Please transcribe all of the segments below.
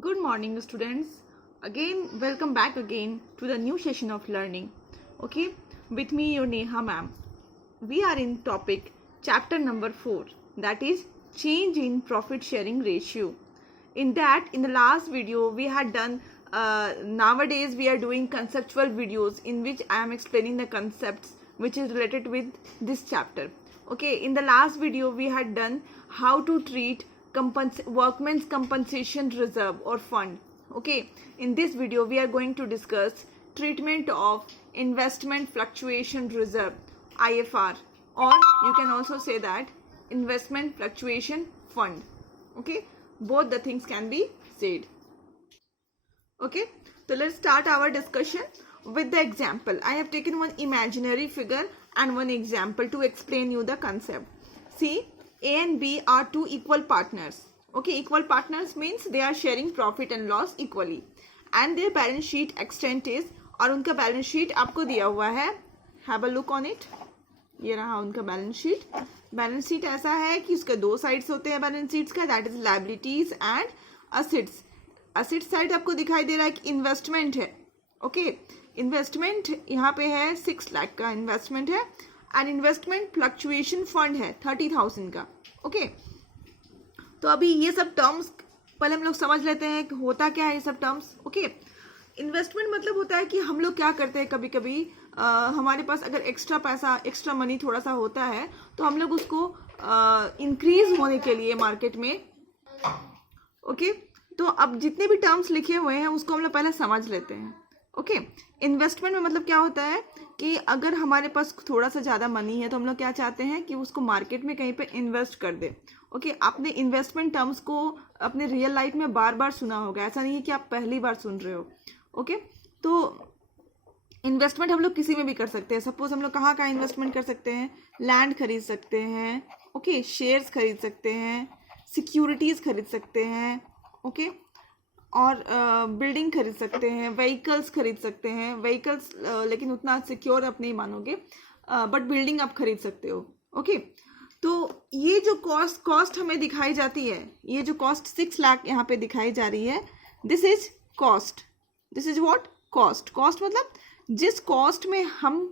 Good morning, students. Again, welcome back again to the new session of learning. Okay, with me, your Neha ma'am. We are in topic chapter number 4, that is change in profit sharing ratio. In the last video, we had done. Nowadays, we are doing conceptual videos in which I am explaining the concepts which is related with this chapter. Okay, in the last video, we had done how to treat workmen's compensation reserve or fund. Okay, in this video we are going to discuss treatment of investment fluctuation reserve, IFR, or you can also say that investment fluctuation fund. Okay, both the things can be said. Okay, so let's start our discussion with the example. I have taken one imaginary figure and one example to explain you the concept. See, A and B are two equal partners. Okay, equal partners means they are sharing profit and loss equally. And their balance sheet extent is, और उनका balance sheet आपको दिया हुआ है. Have a look on it. ये रहा उनका balance sheet. Balance sheet ऐसा है कि उसके दो sides होते हैं balance sheets का, that is liabilities and assets. Asset side आपको दिखाई दे रहा है कि investment है. Okay, investment यहाँ पे है 6 लाख का investment है. एंड इन्वेस्टमेंट फ्लक्चुएशन फंड है 30,000 का. ओके, तो अभी ये सब टर्म्स पहले हम लोग समझ लेते हैं कि होता क्या है ये सब टर्म्स. ओके, इन्वेस्टमेंट मतलब होता है कि हम लोग क्या करते हैं, कभी कभी हमारे पास अगर एक्स्ट्रा पैसा एक्स्ट्रा मनी थोड़ा सा होता है तो हम लोग उसको इंक्रीज होने के लिए मार्केट में. ओके, तो अब जितने भी टर्म्स लिखे हुए हैं उसको हम लोग पहले समझ लेते हैं. ओके, इन्वेस्टमेंट में मतलब क्या होता है कि अगर हमारे पास थोड़ा सा ज़्यादा मनी है तो हम लोग क्या चाहते हैं कि उसको मार्केट में कहीं पे इन्वेस्ट कर दे. ओके, आपने इन्वेस्टमेंट टर्म्स को अपने रियल लाइफ में बार बार सुना होगा, ऐसा नहीं है कि आप पहली बार सुन रहे हो. ओके, तो इन्वेस्टमेंट हम लोग किसी में भी कर सकते हैं. सपोज हम लोग कहाँ कहाँ इन्वेस्टमेंट कर सकते हैं, लैंड खरीद सकते हैं. ओके, शेयर्स खरीद सकते हैं, सिक्योरिटीज़ खरीद सकते हैं. ओके, और बिल्डिंग खरीद सकते हैं, व्हीकल्स खरीद सकते हैं. व्हीकल्स लेकिन उतना सिक्योर आप नहीं मानोगे, बट बिल्डिंग आप खरीद सकते हो. ओके, तो ये जो कॉस्ट हमें दिखाई जाती है, ये जो कॉस्ट 6 लाख यहाँ पे दिखाई जा रही है, this is cost. This is what? Cost. Cost मतलब जिस कॉस्ट में हम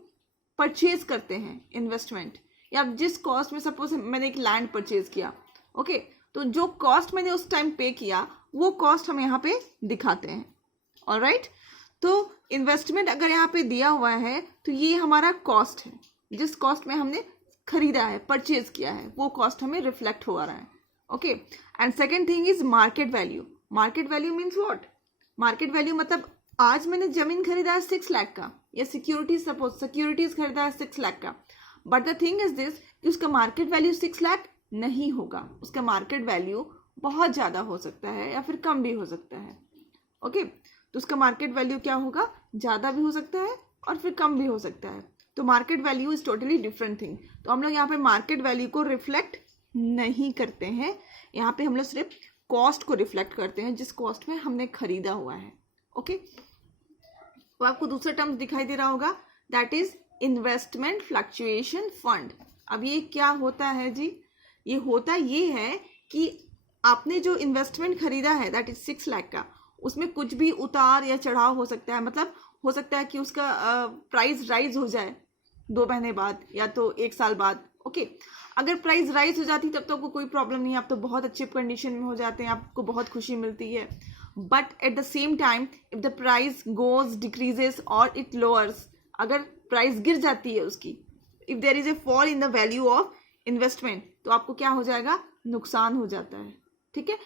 परचेज करते हैं इन्वेस्टमेंट, या जिस कॉस्ट में सपोज मैंने एक लैंड परचेज किया. ओके, तो जो कॉस्ट मैंने उस टाइम पे किया वो कॉस्ट हम यहाँ पे दिखाते हैं. ऑलराइट, तो इन्वेस्टमेंट अगर यहाँ पे दिया हुआ है तो ये हमारा कॉस्ट है. जिस कॉस्ट में हमने खरीदा है, परचेज किया है, वो कॉस्ट हमें रिफ्लेक्ट हो रहा है. Okay, and second thing is market value. Market value means what? Market value मतलब आज मैंने जमीन खरीदा है 6 लाख का, या सिक्योरिटीज, सपोज सिक्योरिटीज खरीदा है 6 लाख का. But the thing is this कि उसका मार्केट वैल्यू 6 लाख नहीं होगा. उसका मार्केट वैल्यू बहुत ज़्यादा हो सकता है या फिर कम भी हो सकता है. ओके, तो उसका मार्केट वैल्यू क्या होगा? ज़्यादा भी हो सकता है और फिर कम भी हो सकता है. तो market value is totally different thing. तो हम लोग यहाँ पे मार्केट वैल्यू को रिफ्लेक्ट नहीं करते हैं. यहाँ पे हम लोग सिर्फ कॉस्ट को रिफ्लेक्ट करते हैं जिस कॉस्ट में हमने खरीदा हुआ है. ओके, तो आपको दूसरा टर्म दिखाई दे रहा होगा, that is investment fluctuation fund. अब ये क्या होता है जी? ये होता ये है कि आपने जो इन्वेस्टमेंट खरीदा है दैट इज 6 लाख का, उसमें कुछ भी उतार या चढ़ाव हो सकता है. मतलब हो सकता है कि उसका प्राइस राइज हो जाए 2 महीने बाद या तो 1 साल बाद. ओके, अगर प्राइस राइज हो जाती तब तो आपको कोई प्रॉब्लम नहीं है, आप तो बहुत अच्छे कंडीशन में हो जाते हैं, आपको बहुत खुशी मिलती है. But at the same time if the price goes decreases और इट लोअर्स, अगर प्राइस गिर जाती है उसकी, if there is a fall in the value of investment, तो आपको क्या हो जाएगा? नुकसान हो जाता है. ठीक है,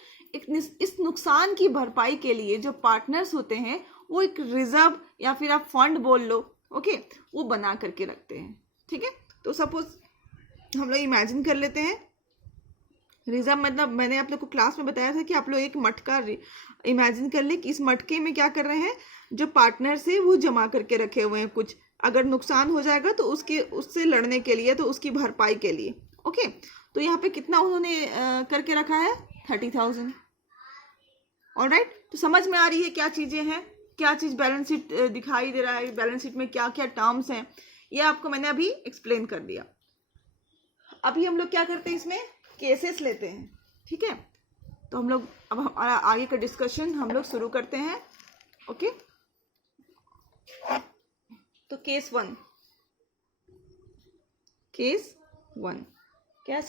इस नुकसान की भरपाई के लिए जो पार्टनर्स होते हैं वो एक रिजर्व या फिर आप फंड बोल लो, ओके, वो बना करके रखते हैं. ठीक है, तो सपोज हम लोग इमेजिन कर लेते हैं रिजर्व मतलब मैंने आप लोग को क्लास में बताया था कि आप लोग एक मटका इमेजिन कर ले कि इस मटके में क्या कर रहे हैं, जो पार्टनर्स है वो जमा करके रखे हुए हैं कुछ. अगर नुकसान हो जाएगा तो उससे लड़ने के लिए, तो उसकी भरपाई के लिए. ओके, तो यहाँ पे कितना उन्होंने करके रखा है? 30,000. ऑलराइट, तो समझ में आ रही है क्या चीज़ें हैं, क्या चीज़ बैलेंस शीट दिखाई दे रहा है, बैलेंस शीट में क्या क्या टर्म्स हैं, ये आपको मैंने अभी एक्सप्लेन कर दिया. अभी हम लोग क्या करते हैं, इसमें केसेस लेते हैं. ठीक है, तो हम लोग अब हमारा आगे का डिस्कशन हम लोग शुरू करते हैं। ओके, तो केस वन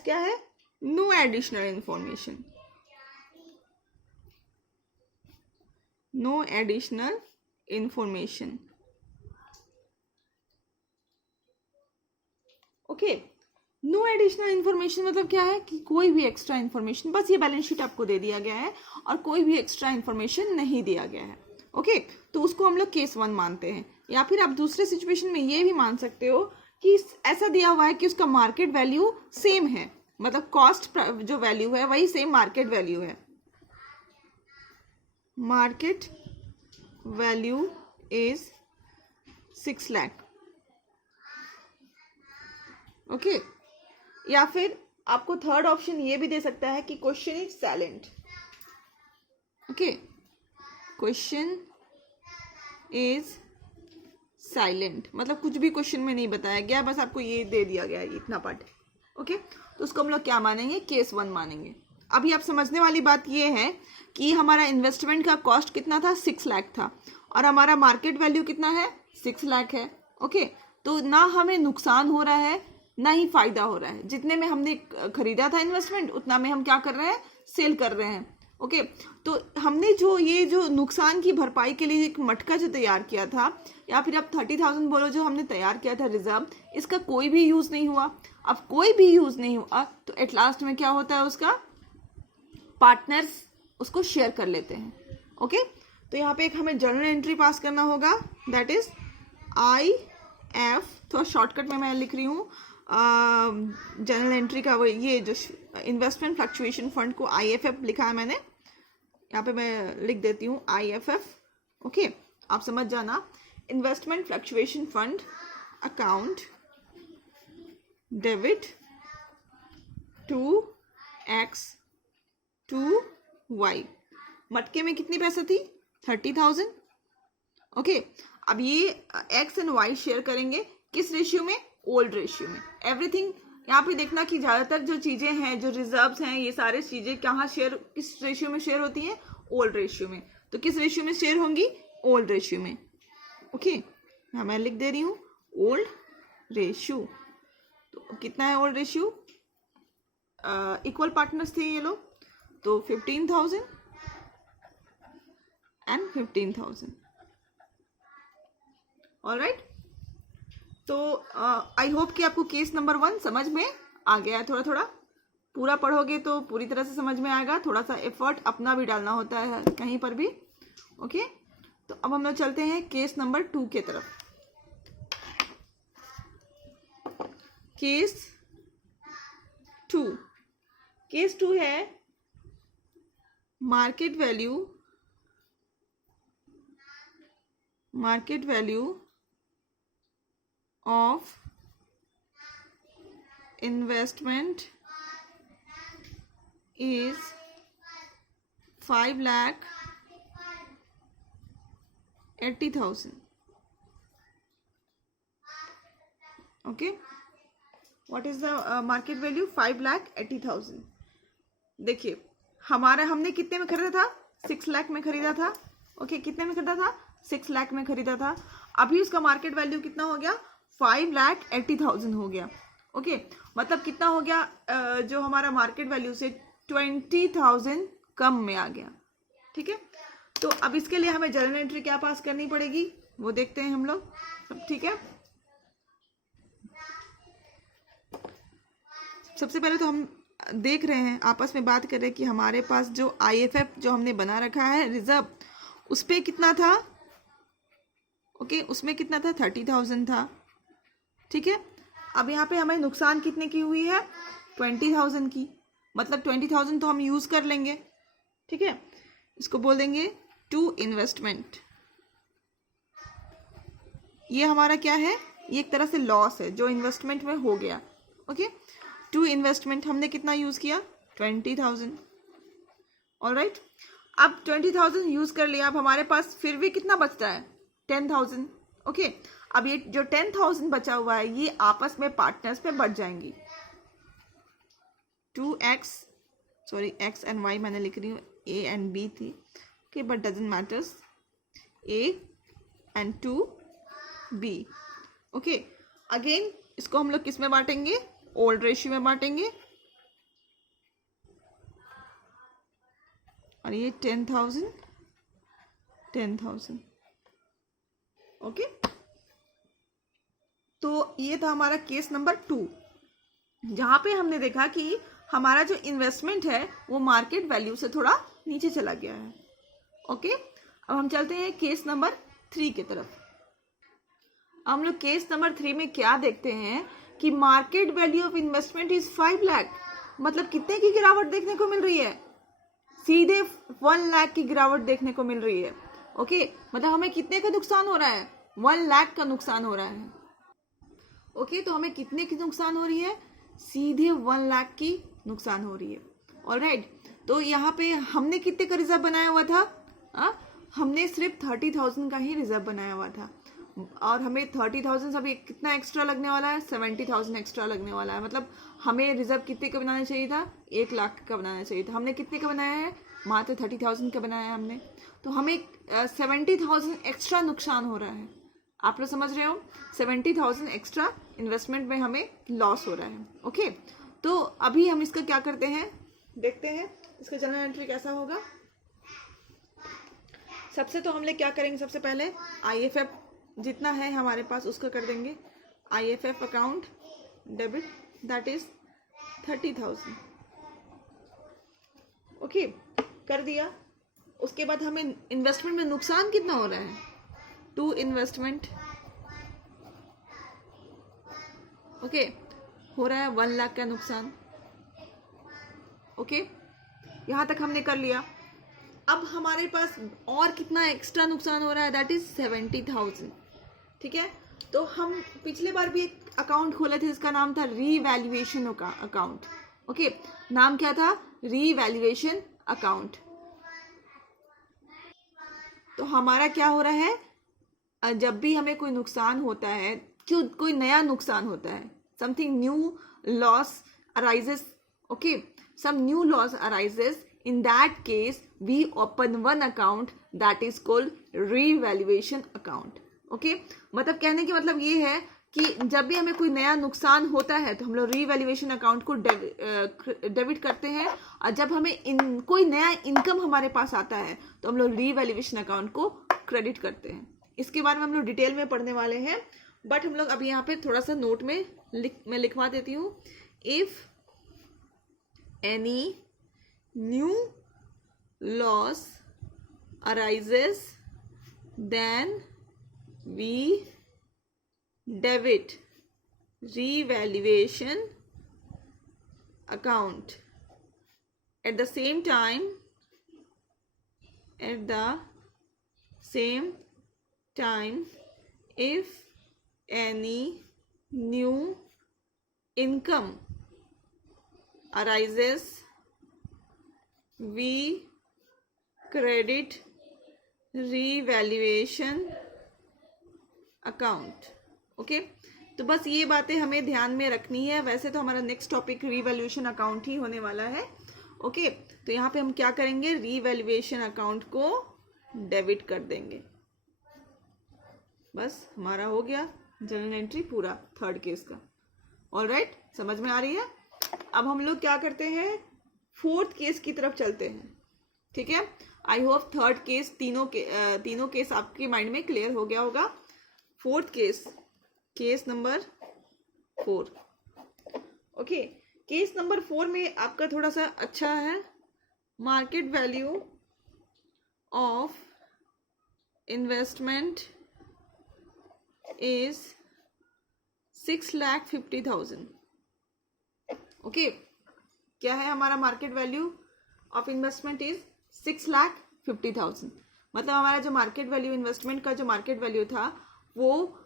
क्या है? No additional information, no additional information. Okay, no additional information मतलब क्या है कि कोई भी एक्स्ट्रा इंफॉर्मेशन, बस ये बैलेंस शीट आपको दे दिया गया है और कोई भी एक्स्ट्रा इंफॉर्मेशन नहीं दिया गया है। ओके, तो उसको हम लोग केस वन मानते हैं। या फिर आप दूसरे सिचुएशन में ये भी मान सकते हो कि ऐसा दिया हुआ है कि उसका मार्केट वैल्यू सेम है, मतलब कॉस्ट जो वैल्यू है वही सेम मार्केट वैल्यू है। Market value is 6 lakh. Okay, या फिर आपको थर्ड ऑप्शन ये भी दे सकता है कि question is silent. Okay, question is silent मतलब कुछ भी क्वेश्चन में नहीं बताया गया, बस आपको ये दे दिया गया है इतना पार्ट। ओके, तो उसको हम लोग क्या मानेंगे? केस वन मानेंगे। अभी आप समझने वाली बात ये है कि हमारा इन्वेस्टमेंट का कॉस्ट कितना था? 6 लाख था और हमारा मार्केट वैल्यू कितना है? 6 लाख है। ओके, तो ना हमें नुकसान हो रहा है ना ही फायदा हो रहा है। जितने में हमने खरीदा था इन्वेस्टमेंट उतना में हम क्या कर रहे हैं? सेल कर रहे हैं। ओके, तो हमने जो नुकसान की भरपाई के लिए एक मटका जो तैयार किया था, या फिर आप 30,000 बोलो, जो हमने तैयार किया था रिजर्व, इसका कोई भी यूज नहीं हुआ। अब कोई भी यूज नहीं हुआ तो एट लास्ट में क्या होता है? उसका पार्टनर्स उसको शेयर कर लेते हैं। ओके, तो यहाँ पे एक हमें जर्नल एंट्री पास करना होगा, दैट इज IF। थोड़ा शॉर्टकट में मैं लिख रही हूँ जर्नल एंट्री का, वो ये जो इन्वेस्टमेंट फ्लक्चुएशन फंड को IFF लिखा है मैंने, यहाँ पे मैं लिख देती हूँ IFF। ओके, आप समझ जाना। Investment fluctuation fund account debit to X to Y। मटके में कितनी पैसा थी? 30,000। ओके, अब ये X एंड Y शेयर करेंगे किस रेशियो में? ओल्ड रेशियो में। एवरीथिंग यहाँ पे देखना कि ज्यादातर जो चीजें हैं, जो रिजर्व्स हैं, ये सारे चीजें कहाँ शेयर, किस रेशियो में शेयर होती हैं? ओल्ड रेशियो में। तो किस रेशियो में शेयर होंगी? ओल्ड रेशियो में। ओके, यहाँ मैं लिख दे रही हूँ ओल्ड रेशियो। तो कितना है ओल्ड रेशियो? इक्वल पार्टनर्स थे ये लोग, तो 15,000 एंड 15,000। ऑलराइट, तो आई होप कि आपको केस नंबर 1 समझ में आ गया है। थोड़ा थोड़ा पूरा पढ़ोगे तो पूरी तरह से समझ में आएगा, थोड़ा सा एफर्ट अपना भी डालना होता है कहीं पर भी। ओके, तो अब हम लोग चलते हैं केस नंबर 2 के तरफ। केस 2 है market value of investment is 5,80,000. Okay, what is the market value? 5,80,000. देखिए, हमने कितने में खरीदा था? 6 लाख में खरीदा था। ओके, कितने में खरीदा था? 6 लाख में खरीदा था। अभी उसका मार्केट वैल्यू कितना हो गया? 5,80,000 हो गया। ओके, मतलब कितना हो गया? जो हमारा मार्केट वैल्यू से 20,000 कम में आ गया। ठीक है, तो अब इसके लिए हमें जर्नल एंट्री क्या पास करनी पड़ेगी वो देखते हैं हम लोग। सब ठीक है, सबसे पहले तो हम देख रहे हैं, आपस में बात कर रहे हैं कि हमारे पास जो IFF जो हमने बना रखा है रिजर्व, उस पे कितना था? ओके, उसमें कितना था? 30,000 था। ठीक है, अब यहाँ पे हमें नुकसान कितने की हुई है? 20,000 की, मतलब 20,000 तो हम यूज कर लेंगे। ठीक है, इसको बोल देंगे टू इन्वेस्टमेंट। ये हमारा क्या है? ये एक तरह से लॉस है जो इन्वेस्टमेंट में हो गया। ओके, टू इन्वेस्टमेंट हमने कितना यूज किया? 20,000। ऑलराइट, अब 20,000 यूज कर लिया, अब हमारे पास फिर भी कितना बचता है? 10,000। ओके, अब ये जो 10,000 बचा हुआ है ये आपस में पार्टनर्स पे बढ़ जाएंगी। 2x sorry x and Y मैंने लिख रही हूँ, ए एंड बी थी, okay, but doesn't matters, A and 2b, okay. Again इसको हम लोग किस में बांटेंगे, ओल्ड रेशियो में बांटेंगे, और ये 10,000 10,000, ओके। तो ये था हमारा केस नंबर 2, जहां पे हमने देखा कि हमारा जो इन्वेस्टमेंट है वो मार्केट वैल्यू से थोड़ा नीचे चला गया है, ओके। अब हम चलते हैं केस नंबर 3 की तरफ। हम लोग केस नंबर 3 में क्या देखते हैं कि market value of investment is 5 lakh, मतलब कितने की गिरावट देखने को मिल रही है, सीधे 1 लाख की गिरावट देखने को मिल रही है, ओके। मतलब हमें कितने का नुकसान हो रहा है, 1 लाख का नुकसान हो रहा है, ओके। तो हमें कितने की नुकसान हो रही है, सीधे 1 लाख की नुकसान हो रही है, ऑलराइट। तो यहाँ पे हमने कितने का रिजर्व बनाया हुआ था, हमने सिर्फ 30,000 का ही रिजर्व बनाया हुआ था, और हमें 30,000 से अभी कितना एक्स्ट्रा लगने वाला है, 70,000 एक्स्ट्रा लगने वाला है। मतलब हमें रिजर्व कितने का बनाना चाहिए था, 1 लाख का बनाना चाहिए था, हमने कितने का बनाया है, मात्र 30,000 का बनाया है हमने। तो हमें 70,000 एक्स्ट्रा नुकसान हो रहा है, आप लोग समझ रहे हो, 70,000 एक्स्ट्रा इन्वेस्टमेंट में हमें लॉस हो रहा है, ओके। तो अभी हम इसका क्या करते हैं, देखते हैं इसका जनरल एंट्री कैसा होगा। सबसे तो हम लोग क्या करेंगे, सबसे पहले IFF जितना है हमारे पास उसका कर देंगे, IFF account debit, that is 30,000, okay, कर दिया। उसके बाद हमें इन्वेस्टमेंट में नुकसान कितना हो रहा है, टू इन्वेस्टमेंट, ओके, हो रहा है 1 लाख का नुकसान, ओके। यहां तक हमने कर लिया। अब हमारे पास और कितना एक्स्ट्रा नुकसान हो रहा है, दैट इज 70,000, ठीक है। तो हम पिछले बार भी एक अकाउंट खोले थे जिसका नाम था रीवैल्यूएशन का अकाउंट, ओके, नाम क्या था, रीवैल्यूएशन अकाउंट। तो हमारा क्या हो रहा है, जब भी हमें कोई नुकसान होता है, क्यों कोई नया नुकसान होता है, something new loss arises, okay, some new loss arises, in that case we open one account that is called revaluation account, okay। मतलब कहने की मतलब ये है कि जब भी हमें कोई नया नुकसान होता है तो हम लोग रीवैल्यूएशन अकाउंट को डेबिट करते हैं, और जब हमें कोई नया इनकम हमारे पास आता है तो हम लोग रीवैल्यूएशन अकाउंट को क्रेडिट करते हैं। इसके बारे में हम लोग डिटेल में पढ़ने वाले हैं, बट हम लोग अभी यहाँ पे थोड़ा सा नोट में मैं लिखवा देती हूँ। If any new loss arises, then we debit revaluation account. At the same time, if any new income arises, we credit revaluation account, okay. तो बस ये बातें हमें ध्यान में रखनी है। वैसे तो हमारा नेक्स्ट टॉपिक रीवैल्यूएशन अकाउंट ही होने वाला है, ओके। तो यहाँ पे हम क्या करेंगे, रीवैल्यूएशन अकाउंट को डेबिट कर देंगे, बस हमारा हो गया जनरल एंट्री पूरा थर्ड केस का, ऑलराइट, समझ में आ रही है। अब हम लोग क्या करते हैं, फोर्थ केस की तरफ चलते हैं, ठीक है। आई होप थर्ड केस तीनों केस आपके माइंड में क्लियर हो गया होगा। Fourth case, case number 4, okay. Case number 4 में आपका थोड़ा सा अच्छा है, market value of investment is 6,50,000, okay. क्या है हमारा market value of investment is 6,50,000। मतलब हमारा जो मार्केट वैल्यू इन्वेस्टमेंट का जो मार्केट वैल्यू था वो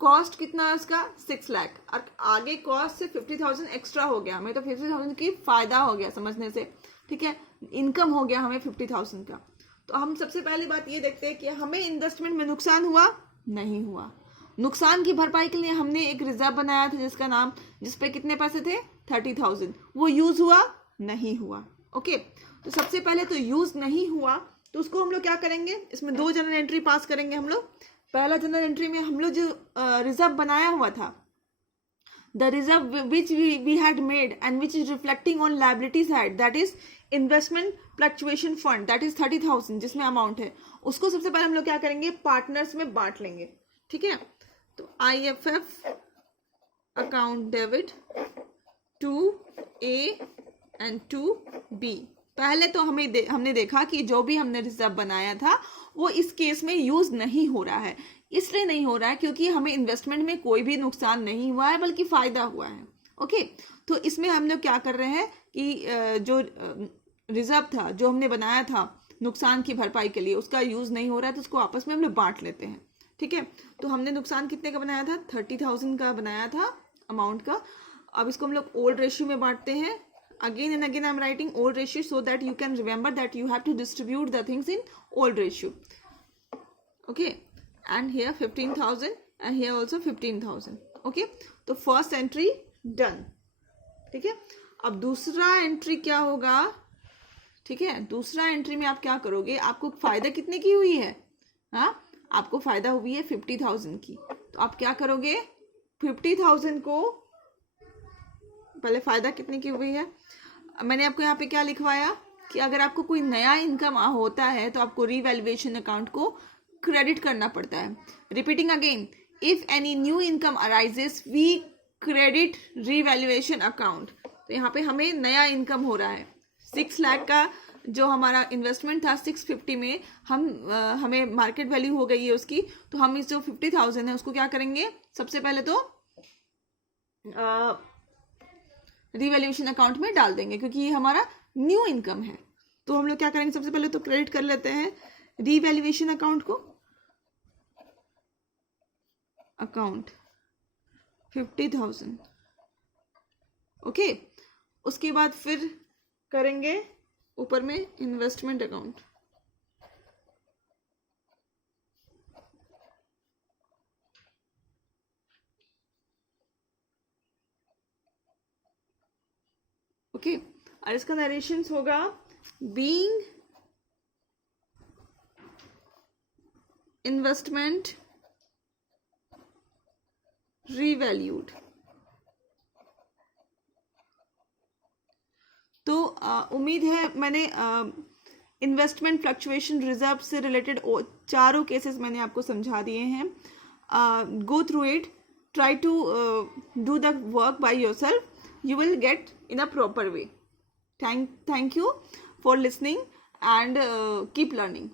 कॉस्ट कितना है उसका, 6 लाख, और आगे कॉस्ट से 50,000 एक्स्ट्रा हो गया, हमें तो 50,000 की फायदा हो गया समझने से, ठीक है, इनकम हो गया हमें 50,000 का। तो हम सबसे पहली बात ये देखते हैं कि हमें इन्वेस्टमेंट में नुकसान हुआ, नहीं हुआ। नुकसान की भरपाई के लिए हमने एक रिजर्व बनाया था जिसका नाम, जिसपे कितने पैसे थे, 30,000, वो यूज हुआ, नहीं हुआ, ओके, तो सबसे पहले तो यूज नहीं हुआ, तो उसको हम लोग क्या करेंगे, इसमें 2 जनरल एंट्री पास करेंगे हम लोग। पहला जनरल एंट्री में हम लोग जो रिजर्व बनाया हुआ था, the reserve which we had made and which is reflecting on liability side, that is investment fluctuation fund, that is 30,000 जिसमें अमाउंट है, उसको सबसे पहले हम लोग क्या करेंगे, पार्टनर्स में बांट लेंगे। ठीक है, तो IFF account debit to A and to B। पहले तो हमने देखा कि जो भी हमने रिजर्व बनाया था वो इस केस में यूज नहीं हो रहा है। इसलिए नहीं हो रहा है क्योंकि हमें इन्वेस्टमेंट में कोई भी नुकसान नहीं हुआ है, बल्कि फायदा हुआ है। ओके, तो इसमें हम लोग क्या कर रहे हैं कि जो रिजर्व था जो हमने बनाया था नुकसान की भरपाई के लिए, उसका यूज नहीं हो रहा है, तो उसको आपस में हम लोग बांट लेते हैं। ठीक है, तो हमने नुकसान कितने का बनाया था, 30,000 का बनाया था अमाउंट का। अब इसको हम लोग ओल्ड रेशियो में बांटते हैं। Again and again I'm writing old ratio so that you can remember that you have to distribute the things in old ratio. Okay, and here 15,000 and here also 15,000. Okay, तो first entry done. ठीक है, अब दूसरा entry क्या होगा। ठीक है, दूसरा एंट्री में आप क्या करोगे, आपको फायदा कितने की हुई है, हाँ आपको फायदा हुई है 50,000 की, तो आप क्या करोगे, 50,000 को पहले फायदा कितने की हुई है, मैंने आपको यहाँ पे क्या लिखवाया कि अगर आपको कोई नया इनकम होता है तो आपको रीवैल्यूएशन अकाउंट को क्रेडिट करना पड़ता है। Repeating again, if any new income arises we credit revaluation account. तो यहाँ पे हमें नया इनकम हो रहा है, 6 लाख का जो हमारा इन्वेस्टमेंट था 650 में हमें मार्केट वैल्यू हो गई है उसकी, तो हम इस जो 50,000 है उसको क्या करेंगे, सबसे पहले तो रिवैल्यूएशन अकाउंट में डाल देंगे क्योंकि ये हमारा न्यू इनकम है। तो हम लोग क्या करेंगे, सबसे पहले तो क्रेडिट कर लेते हैं रिवैल्यूएशन अकाउंट को, अकाउंट 50,000। ओके, उसके बाद फिर करेंगे ऊपर में इन्वेस्टमेंट अकाउंट, ओके और इसका नरेशन होगा बीइंग इन्वेस्टमेंट रीवैल्यूड। तो उम्मीद है मैंने इन्वेस्टमेंट फ्लक्चुएशन रिजर्व से रिलेटेड चारों केसेस मैंने आपको समझा दिए हैं। Go through it, try to do the work by yourself, you will get in a proper way. Thank you for listening and keep learning.